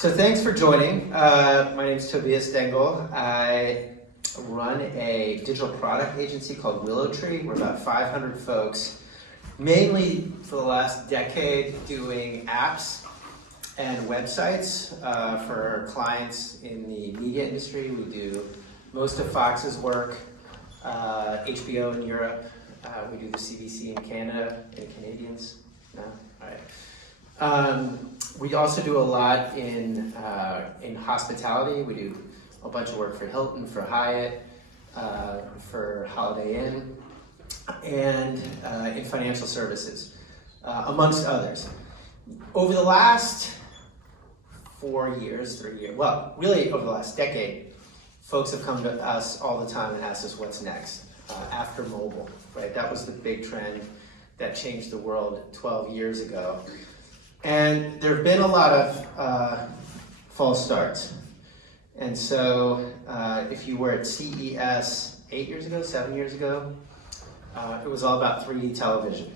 So thanks for joining. My name is Tobias Dengel. I run a digital product agency called Willow Tree. We're about 500 folks, mainly for the last decade doing apps and websites for clients in the media industry. We do most of Fox's work, HBO in Europe. We do the CBC in Canada. Any Canadians? No? All right. We also do a lot in hospitality. We do a bunch of work for Hilton, for Hyatt, for Holiday Inn, and in financial services, amongst others. Over the last 4 years, 3 years, well, really over the last decade, folks have come to us all the time and asked us what's next after mobile, right? That was the big trend that changed the world 12 years ago. And there have been a lot of false starts. And so if you were at CES 8 years ago, 7 years ago, it was all about 3D television.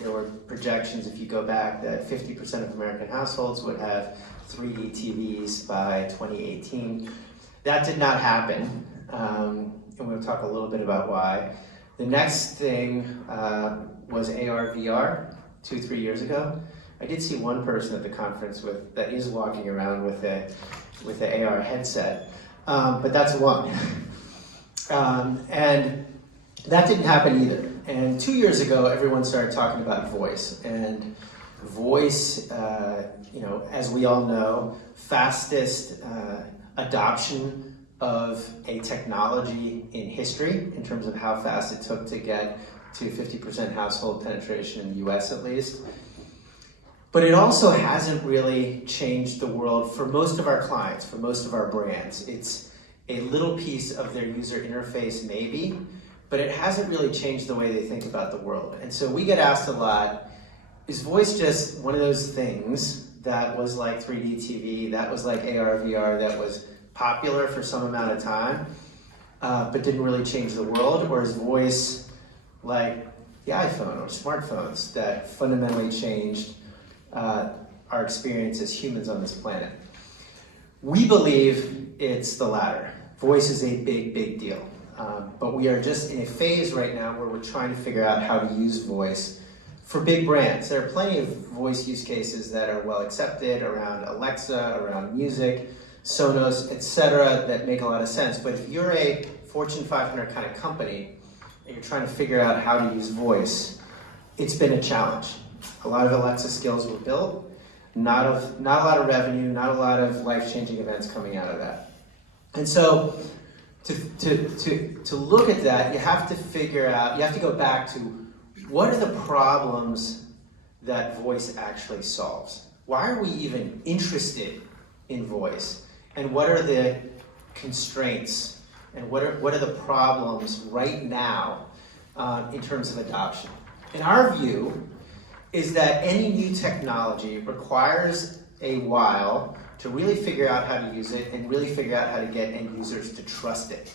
There were projections, if you go back, that 50% of American households would have 3D TVs by 2018. That did not happen, and we'll talk a little bit about why. The next thing was AR, VR, 2-3 years ago. I did see one person at the conference that is walking around with the AR headset, but that's one. And that didn't happen either. And 2 years ago, everyone started talking about voice. And voice, as we all know, fastest adoption of a technology in history in terms of how fast it took to get to 50% household penetration in the US at least. But it also hasn't really changed the world for most of our clients, for most of our brands. It's a little piece of their user interface maybe, but it hasn't really changed the way they think about the world. And so we get asked a lot, is voice just one of those things that was like 3D TV, that was like AR, VR, that was popular for some amount of time, but didn't really change the world? Or is voice like the iPhone or smartphones that fundamentally changed our experience as humans on this planet? We believe it's the latter. Voice is a big, big deal. But we are just in a phase right now where we're trying to figure out how to use voice for big brands. There are plenty of voice use cases that are well accepted around Alexa, around music, Sonos, etc., that make a lot of sense. But if you're a Fortune 500 kind of company and you're trying to figure out how to use voice, it's been a challenge. A lot of Alexa skills were built, not a lot of revenue, not a lot of life-changing events coming out of that. And so to look at that, you have to go back to what are the problems that voice actually solves? Why are we even interested in voice? And what are the constraints? And what are the problems right now in terms of adoption? In our view, is that any new technology requires a while to really figure out how to use it and really figure out how to get end users to trust it.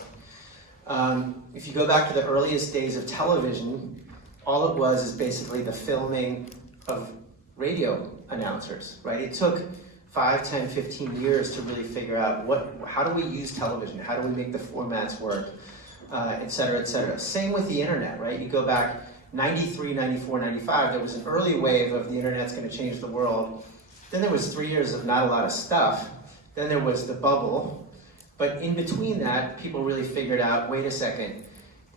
If you go back to the earliest days of television, all it was is basically the filming of radio announcers, right? It took 5, 10, 15 years to really figure out how do we use television? How do we make the formats work? Et cetera, et cetera. Same with the internet, right? You go back 93, 94, 95, there was an early wave of the internet's going to change the world. Then there was 3 years of not a lot of stuff. Then there was the bubble. But in between that, people really figured out, wait a second,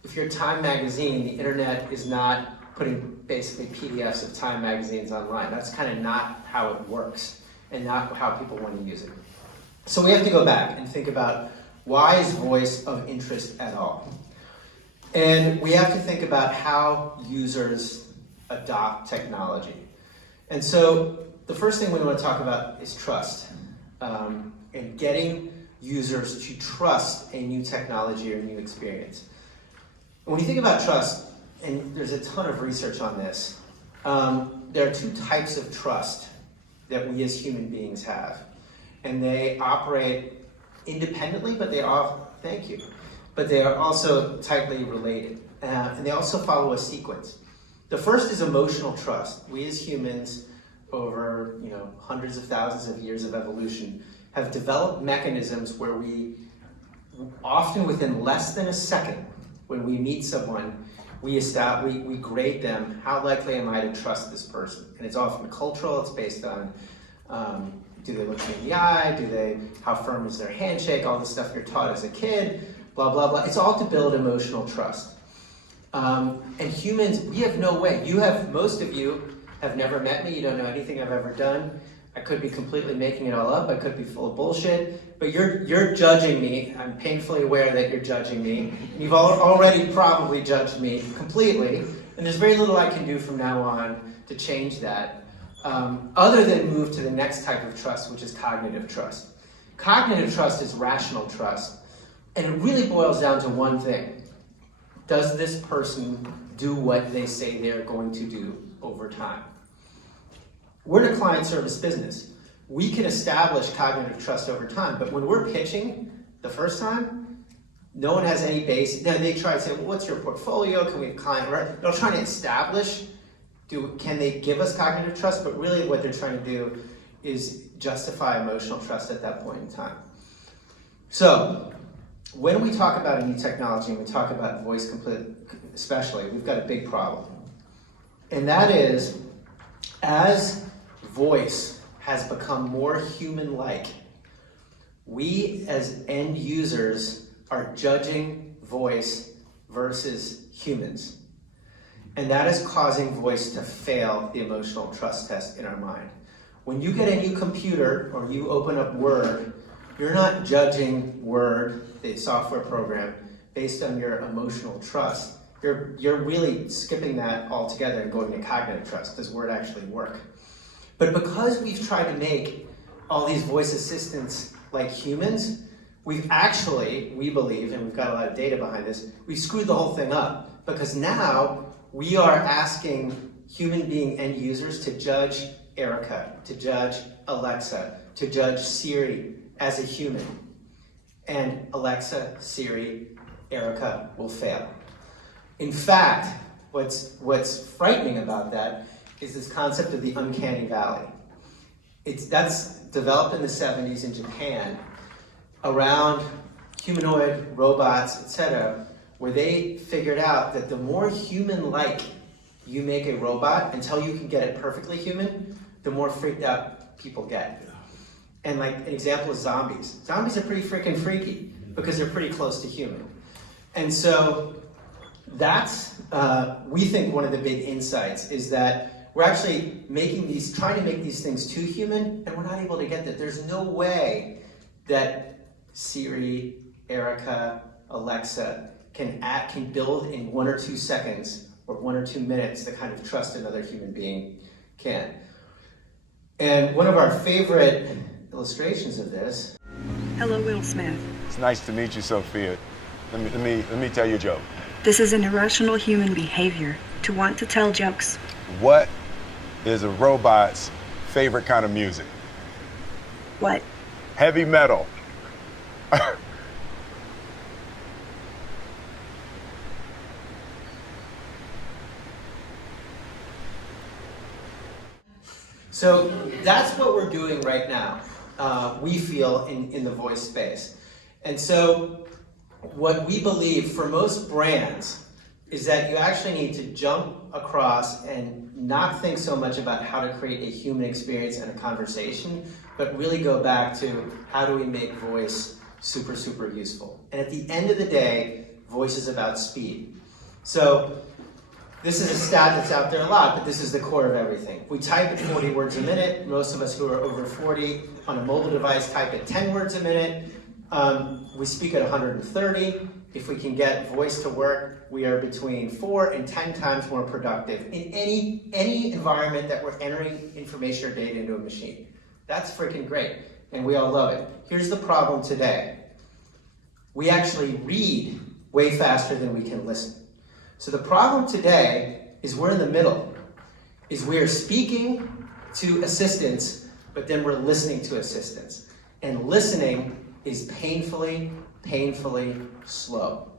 if you're Time magazine, the internet is not putting basically PDFs of Time magazines online. That's kind of not how it works and not how people want to use it. So we have to go back and think about, why is voice of interest at all? And we have to think about how users adopt technology. And so the first thing we want to talk about is trust, and getting users to trust a new technology or a new experience. When you think about trust, and there's a ton of research on this, there are two types of trust that we as human beings have. And they operate independently, but they are, thank you, but they are also tightly related. And they also follow a sequence. The first is emotional trust. We as humans over hundreds of thousands of years of evolution, have developed mechanisms where we, often within less than a second, when we meet someone, we grade them. How likely am I to trust this person? And it's often cultural. It's based on do they look me in the eye? How firm is their handshake? All the stuff you're taught as a kid, blah, blah, blah. It's all to build emotional trust. And humans, we have no way. Most of you have never met me. You don't know anything I've ever done. I could be completely making it all up. I could be full of bullshit. But you're judging me. I'm painfully aware that you're judging me. You've already probably judged me completely. And there's very little I can do from now on to change that, other than move to the next type of trust, which is cognitive trust. Cognitive trust is rational trust. And it really boils down to one thing. Does this person do what they say they're going to do over time? We're in a client service business. We can establish cognitive trust over time, but when we're pitching the first time, no one has any base. Now they try to say, well, what's your portfolio? Can we have client, right? They're trying to establish, can they give us cognitive trust? But really what they're trying to do is justify emotional trust at that point in time. So when we talk about a new technology and we talk about voice especially, we've got a big problem. And that is, as voice has become more human-like, we as end users are judging voice versus humans. And that is causing voice to fail the emotional trust test in our mind. When you get a new computer or you open up Word, you're not judging Word, the software program, based on your emotional trust. You're really skipping that altogether and going to cognitive trust. Does Word actually work? But because we've tried to make all these voice assistants like humans, we've actually, we believe, and we've got a lot of data behind this, we've screwed the whole thing up. Because now we are asking human being end users to judge Erica, to judge Alexa, to judge Siri as a human. And Alexa, Siri, Erica will fail. In fact, what's frightening about that is this concept of the Uncanny Valley. That's developed in the 70s in Japan around humanoid robots, etc., where they figured out that the more human-like you make a robot until you can get it perfectly human, the more freaked out people get. And like an example is zombies. Zombies are pretty freaking freaky because they're pretty close to human. And so that's, we think one of the big insights is that we're actually trying to make these things too human, and we're not able to get that. There's no way that Siri, Erica, Alexa can build in 1 or 2 seconds or 1 or 2 minutes the kind of trust another human being can. And one of our favorite illustrations of this. Hello, Will Smith. It's nice to meet you, Sophia. Let me tell you a joke. This is an irrational human behavior to want to tell jokes. What is a robot's favorite kind of music? What? Heavy metal. So that's what we're doing right now, we feel, in the voice space. And so what we believe for most brands is that you actually need to jump across and not think so much about how to create a human experience and a conversation, but really go back to how do we make voice super, super useful. And at the end of the day, voice is about speed. So this is a stat that's out there a lot, but this is the core of everything. We type at 40 words a minute. Most of us who are over 40 on a mobile device type at 10 words a minute. We speak at 130. If we can get voice to work, we are between 4 and 10 times more productive in any environment that we're entering information or data into a machine. That's freaking great, and we all love it. Here's the problem today. We actually read way faster than we can listen. So the problem today is we're in the middle, is we're speaking to assistants, but then we're listening to assistants. And listening is painfully slow.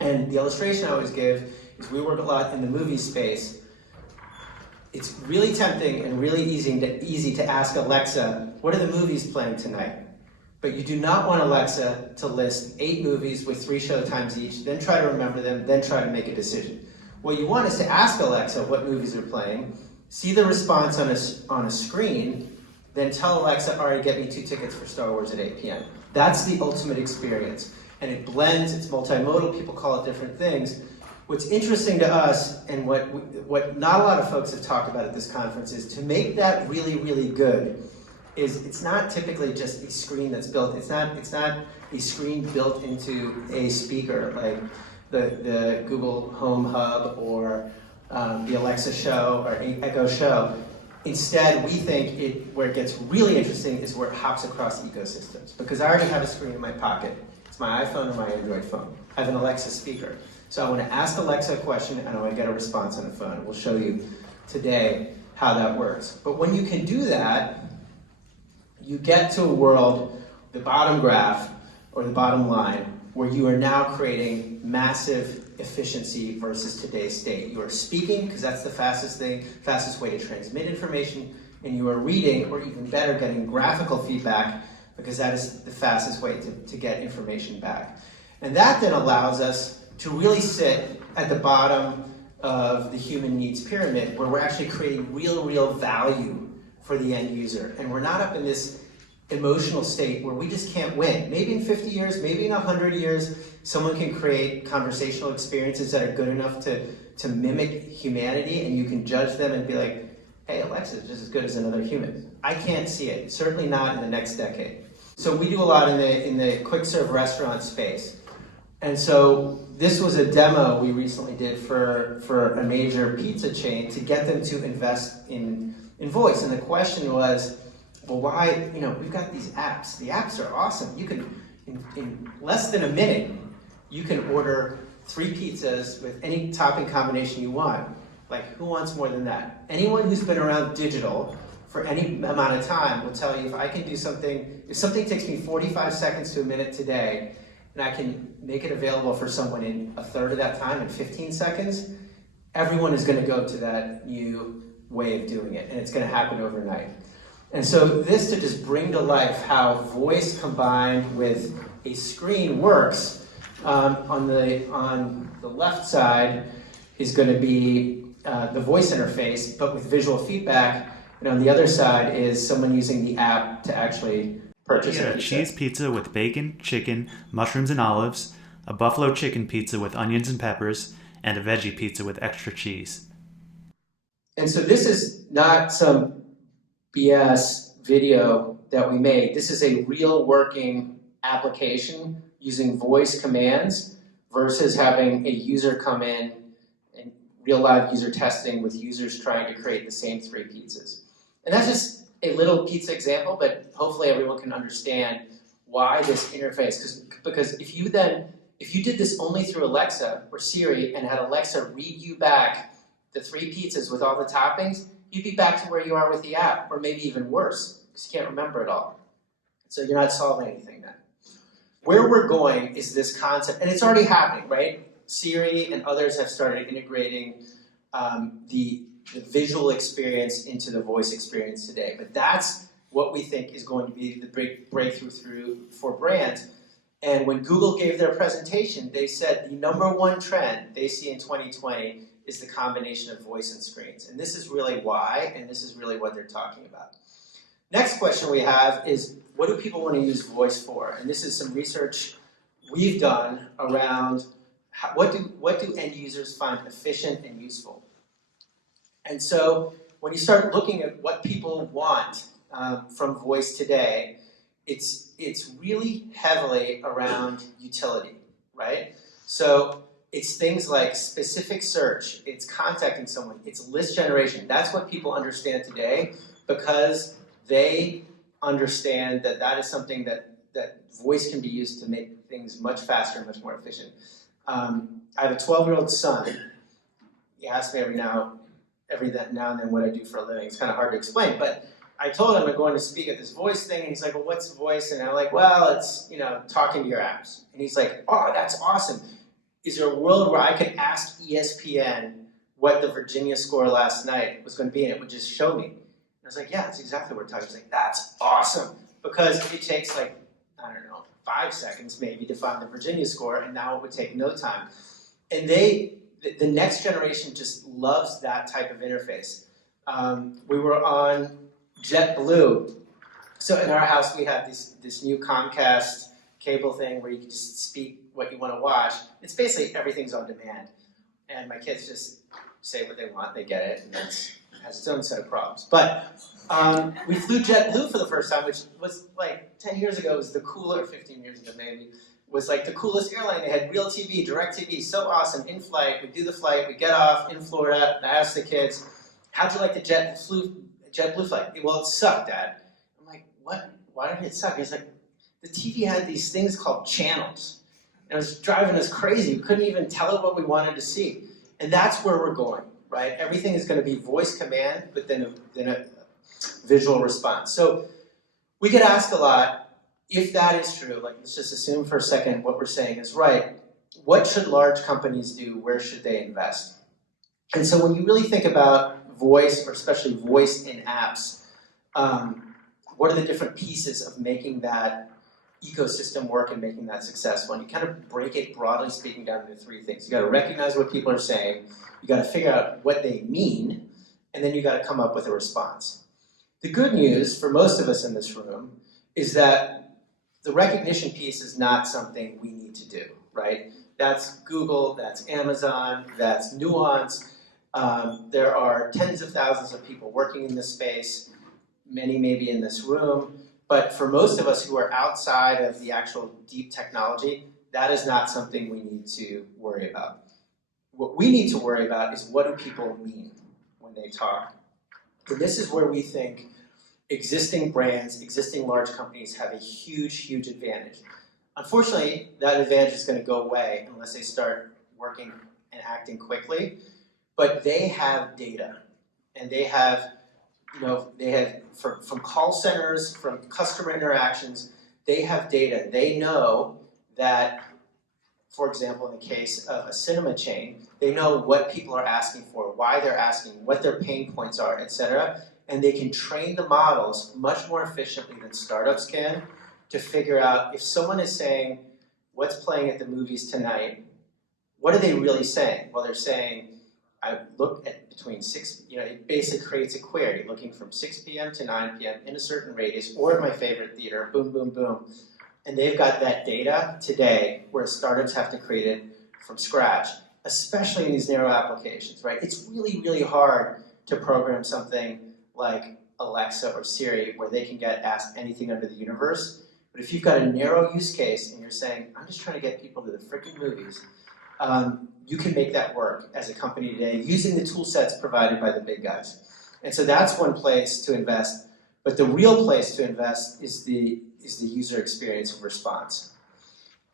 And the illustration I always give is we work a lot in the movie space. it's really tempting and really easy to ask Alexa, what are the movies playing tonight? But you do not want Alexa to list 8 movies with 3 show times each, then try to remember them, then try to make a decision. What you want is to ask Alexa what movies are playing, see the response on a screen, then tell Alexa, all right, get me 2 tickets for Star Wars at 8 p.m. That's the ultimate experience. And it blends, it's multimodal, people call it different things. What's interesting to us, and what not a lot of folks have talked about at this conference, is to make that really, really good, is it's not typically just a screen that's built, it's not a screen built into a speaker, like the Google Home Hub or the Alexa Show or Echo Show. Instead, we think where it gets really interesting is where it hops across ecosystems. Because I already have a screen in my pocket. It's my iPhone or my Android phone. I have an Alexa speaker. So I want to ask Alexa a question and I want to get a response on the phone. We'll show you today how that works. But when you can do that, you get to a world, the bottom graph or the bottom line, where you are now creating massive efficiency versus today's state. You are speaking, because that's the fastest way to transmit information, and you are reading, or even better, getting graphical feedback, because that is the fastest way to get information back. And that then allows us to really sit at the bottom of the human needs pyramid, where we're actually creating real value for the end user. And we're not up in this emotional state where we just can't win. Maybe in 50 years, maybe in 100 years, someone can create conversational experiences that are good enough to mimic humanity, and you can judge them and be like, hey, Alexa is just as good as another human. I can't see it, certainly not in the next decade. So we do a lot in the quick serve restaurant space. And so this was a demo we recently did for a major pizza chain to get them to invest in voice. And the question was, well, why, we've got these apps. The apps are awesome. You can, in less than a minute, you can order 3 pizzas with any topping combination you want. Like, who wants more than that? Anyone who's been around digital for any amount of time will tell you, if I can do something, if something takes me 45 seconds to a minute today, and I can make it available for someone in a third of that time, in 15 seconds, everyone is going to go to that new way of doing it, and it's going to happen overnight. And so this, to just bring to life how voice combined with a screen works, on the left side is going to be the voice interface, but with visual feedback, and on the other side is someone using the app to actually purchase a cheese pizza with bacon, chicken, mushrooms, and olives, a buffalo chicken pizza with onions and peppers, and a veggie pizza with extra cheese. And so this is not some BS video that we made. This is a real working application using voice commands versus having a user come in and real live user testing with users trying to create the same 3 pizzas. And that's just a little pizza example, but hopefully everyone can understand why this interface, because if you did this only through Alexa or Siri and had Alexa read you back the 3 pizzas with all the toppings, you'd be back to where you are with the app, or maybe even worse, because you can't remember it all. So you're not solving anything then. Where we're going is this concept, and it's already happening, right? Siri and others have started integrating the visual experience into the voice experience today. But that's what we think is going to be the breakthrough for brands. And when Google gave their presentation, they said the #1 trend they see in 2020 is the combination of voice and screens. And this is really why, and this is really what they're talking about. Next question we have is, what do people want to use voice for? And this is some research we've done around what do end users find efficient and useful. And so when you start looking at what people want from voice today, it's really heavily around utility, right? So it's things like specific search, it's contacting someone, it's list generation. That's what people understand today, because they understand that is something that voice can be used to make things much faster and much more efficient. I have a 12-year-old son. He asks me every now and then what I do for a living. It's kind of hard to explain, but I told him I'm going to speak at this voice thing, and he's like, well, what's voice? And I'm like, well, it's, talking to your apps. And he's like, oh, that's awesome. Is there a world where I could ask ESPN what the Virginia score last night was going to be, and it would just show me. And I was like, yeah, that's exactly what we're talking about. I was like, that's awesome, because it takes like, I don't know, 5 seconds maybe to find the Virginia score, and now it would take no time. And the next generation just loves that type of interface. We were on JetBlue. So in our house, we have this new Comcast cable thing where you can just speak what you want to watch. It's basically everything's on demand. And my kids just say what they want, they get it, and it has its own set of problems. But we flew JetBlue for the first time, which was like 10 years ago, was the cooler, 15 years ago maybe, was like the coolest airline. They had real TV, direct TV, so awesome, in flight. We do the flight, we get off in Florida. I asked the kids, how'd you like the JetBlue flight? Well, it sucked, Dad. I'm like, what? Why did it suck? He's like, the TV had these things called channels. And it was driving us crazy. We couldn't even tell it what we wanted to see. And that's where we're going, right? Everything is going to be voice command, but then a visual response. So we get asked a lot, if that is true, like let's just assume for a second what we're saying is right, what should large companies do? Where should they invest? And so when you really think about voice, or especially voice in apps, what are the different pieces of making that ecosystem work and making that successful? And you kind of break it, broadly speaking, down into 3 things. You got to recognize what people are saying, you got to figure out what they mean, and then you got to come up with a response. The good news for most of us in this room is that the recognition piece is not something we need to do, right? That's Google, that's Amazon, that's Nuance. There are tens of thousands of people working in this space, many maybe in this room, but for most of us who are outside of the actual deep technology, that is not something we need to worry about. What we need to worry about is, what do people mean when they talk? And this is where we think existing brands, existing large companies have a huge, huge advantage. Unfortunately, that advantage is going to go away unless they start working and acting quickly. But they have data, and they have, from call centers, from customer interactions, they have data. They know that, for example, in the case of a cinema chain, they know what people are asking for, why they're asking, what their pain points are, etc. And they can train the models much more efficiently than startups can to figure out if someone is saying, what's playing at the movies tonight, what are they really saying? Well, they're saying, I look at between 6, it basically creates a query looking from 6 p.m. to 9 p.m. in a certain radius, or in my favorite theater, boom, boom, boom. And they've got that data today, where startups have to create it from scratch, especially in these narrow applications, right? It's really, really hard to program something like Alexa or Siri, where they can get asked anything under the universe. But if you've got a narrow use case and you're saying, I'm just trying to get people to the freaking movies, you can make that work as a company today using the tool sets provided by the big guys. And so that's one place to invest. But the real place to invest is the user experience of response.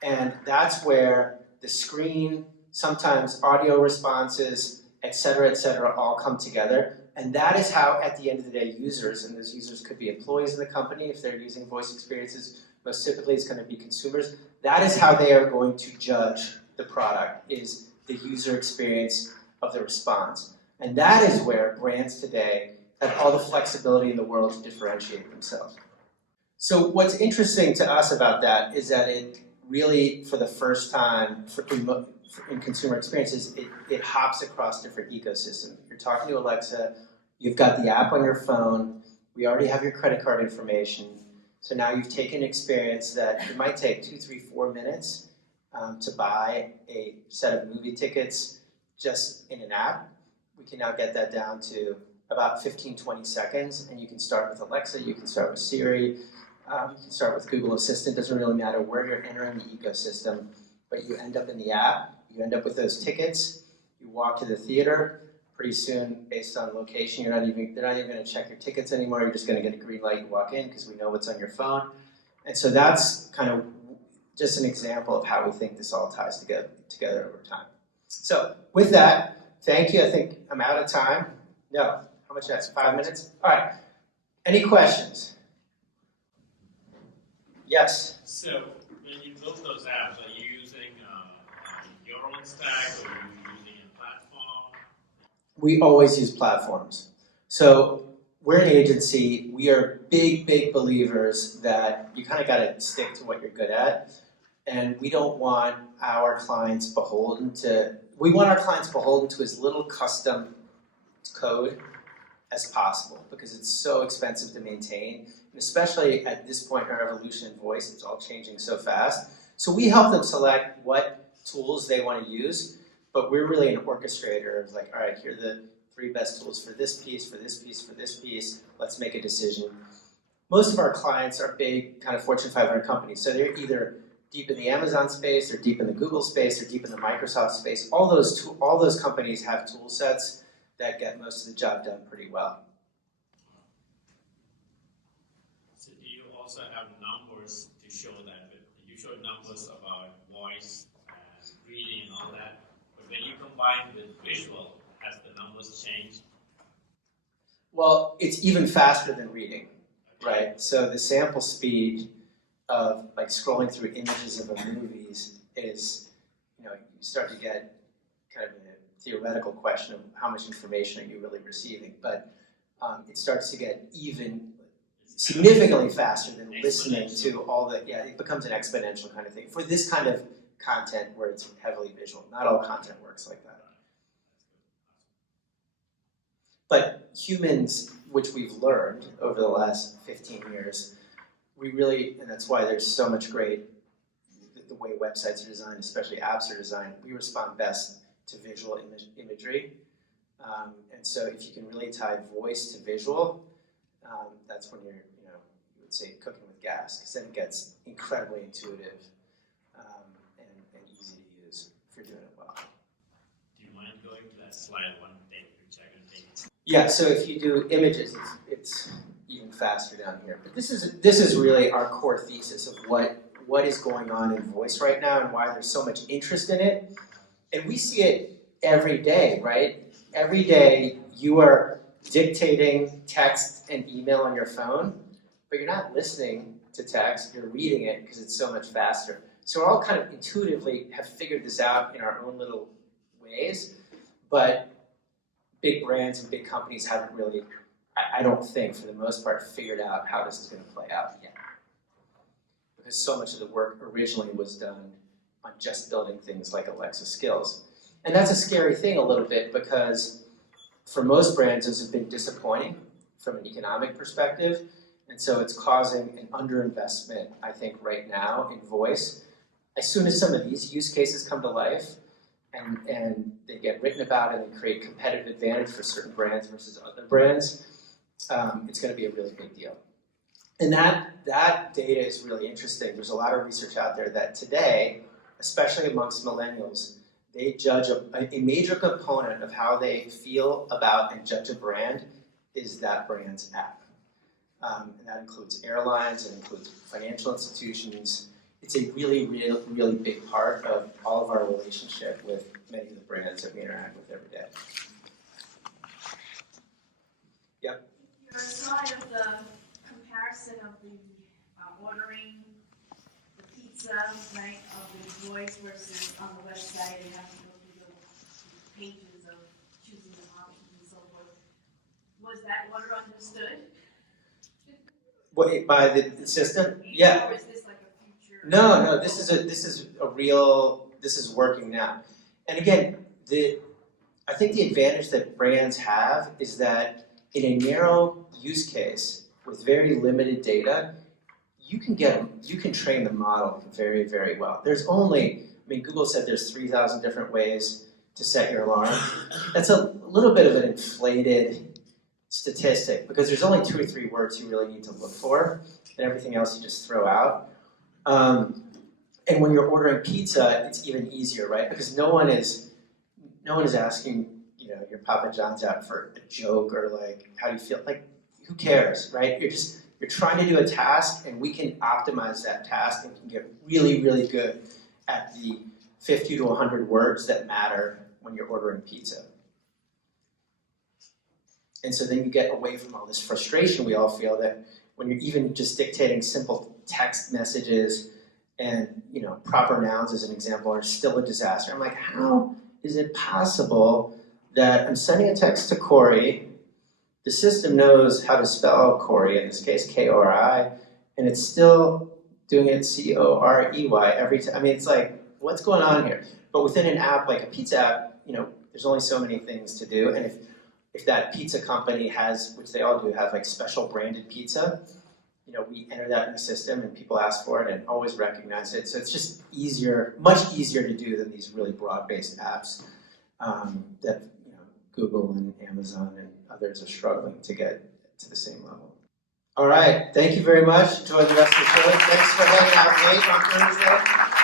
And that's where the screen, sometimes audio responses, et cetera, all come together. And that is how, at the end of the day, users, and those users could be employees in the company if they're using voice experiences, most typically it's going to be consumers, that is how they are going to judge the product, is the user experience of the response. And that is where brands today have all the flexibility in the world to differentiate themselves. So what's interesting to us about that is that it really, for the first time in consumer experiences, it hops across different ecosystems. You're talking to Alexa, you've got the app on your phone, we already have your credit card information, so now you've taken an experience that it might take 2, 3, 4 minutes to buy a set of movie tickets just in an app. We can now get that down to about 15, 20 seconds, and you can start with Alexa, you can start with Siri, you can start with Google Assistant. Doesn't really matter where you're entering the ecosystem, but you end up in the app, you end up with those tickets, you walk to the theater, pretty soon, based on location, they're not even going to check your tickets anymore, you're just going to get a green light and walk in because we know what's on your phone. And so that's kind of just an example of how we think this all ties together over time. So with that, thank you. I think I'm out of time. No, how much that's 5 minutes? All right, any questions? Yes? So when you build those apps, are you using your own stack or are you using a platform? We always use platforms. So we're an agency. We are big believers that you kind of got to stick to what you're good at. And we don't want our clients beholden to, we want our clients beholden to as little custom code as possible because it's so expensive to maintain. And especially at this point in our evolution in voice, it's all changing so fast. So we help them select what tools they want to use, but we're really an orchestrator of like, all right, here are the 3 best tools for this piece, for this piece, for this piece. Let's make a decision. Most of our clients are big kind of Fortune 500 companies. So they're either deep in the Amazon space, or deep in the Google space, or deep in the Microsoft space. All those companies have tool sets that get most of the job done pretty well. So do you also have numbers to show that? You show numbers about voice and reading and all that, but when you combine with visual, has the numbers changed? Well, it's even faster than reading, right? So the sample speed of like scrolling through images of a movies is, you start to get kind of a theoretical question of how much information are you really receiving, but it starts to get even significantly faster than listening to all the, it becomes an exponential kind of thing for this kind of content where it's heavily visual. Not all content works like that. But humans, which we've learned over the last 15 years, we really, and that's why there's so much great, the way websites are designed, especially apps are designed, we respond best to visual imagery. And so if you can really tie voice to visual, that's when you're, you would say cooking with gas, because then it gets incredibly intuitive and easy to use if you're doing it well. Do you mind going to that slide one day, which I can take? Yeah, so if you do images, it's even faster down here. But this is really our core thesis of what is going on in voice right now and why there's so much interest in it. And we see it every day, right? Every day you are dictating text and email on your phone, but you're not listening to text, you're reading it because it's so much faster. So we're all kind of intuitively have figured this out in our own little ways, but big brands and big companies haven't really, I don't think, for the most part, figured out how this is going to play out yet. Because so much of the work originally was done on just building things like Alexa skills. And that's a scary thing a little bit because for most brands, those have been disappointing from an economic perspective. And so it's causing an underinvestment, I think, right now in voice. As soon as some of these use cases come to life and they get written about and they create competitive advantage for certain brands versus other brands, it's going to be a really big deal. And that data is really interesting. There's a lot of research out there that today, especially amongst millennials, they judge a major component of how they feel about and judge a brand is that brand's app. And that includes airlines, it includes financial institutions. It's a really big part of all of our relationship with many of the brands that we interact with every day. Yep. Your slide of the comparison of the ordering the pizza, right, of the voice versus on the website, and have to go through the pages of choosing the options and so forth. Was that order understood? What, by the system? Yeah. Or is this like a future? No. This is working now. And again, I think the advantage that brands have is that in a narrow use case with very limited data, you can train the model very, very well. There's only, Google said there's 3,000 different ways to set your alarm. That's a little bit of an inflated statistic because there's only 2 or 3 words you really need to look for, and everything else you just throw out. And when you're ordering pizza, it's even easier, right? Because no one is asking, your Papa John's out for a joke or like, how do you feel? Like, who cares, right? You're trying to do a task, and we can optimize that task and can get really, really good at the 50 to 100 words that matter when you're ordering pizza. And so then you get away from all this frustration we all feel that when you're even just dictating simple text messages and proper nouns as an example are still a disaster. I'm like, how is it possible that I'm sending a text to Corey. The system knows how to spell Corey, in this case K-O-R-I, and it's still doing it C-O-R-E-Y every time. I mean, it's like, what's going on here? But within an app, like a pizza app, there's only so many things to do. And if that pizza company has, which they all do, have like special branded pizza, we enter that in the system and people ask for it and always recognize it. So it's just easier, much easier to do than these really broad-based apps that Google and Amazon and others are struggling to get to the same level. All right, thank you very much. Enjoy the rest of the show. Thanks for hanging out late on Thursday.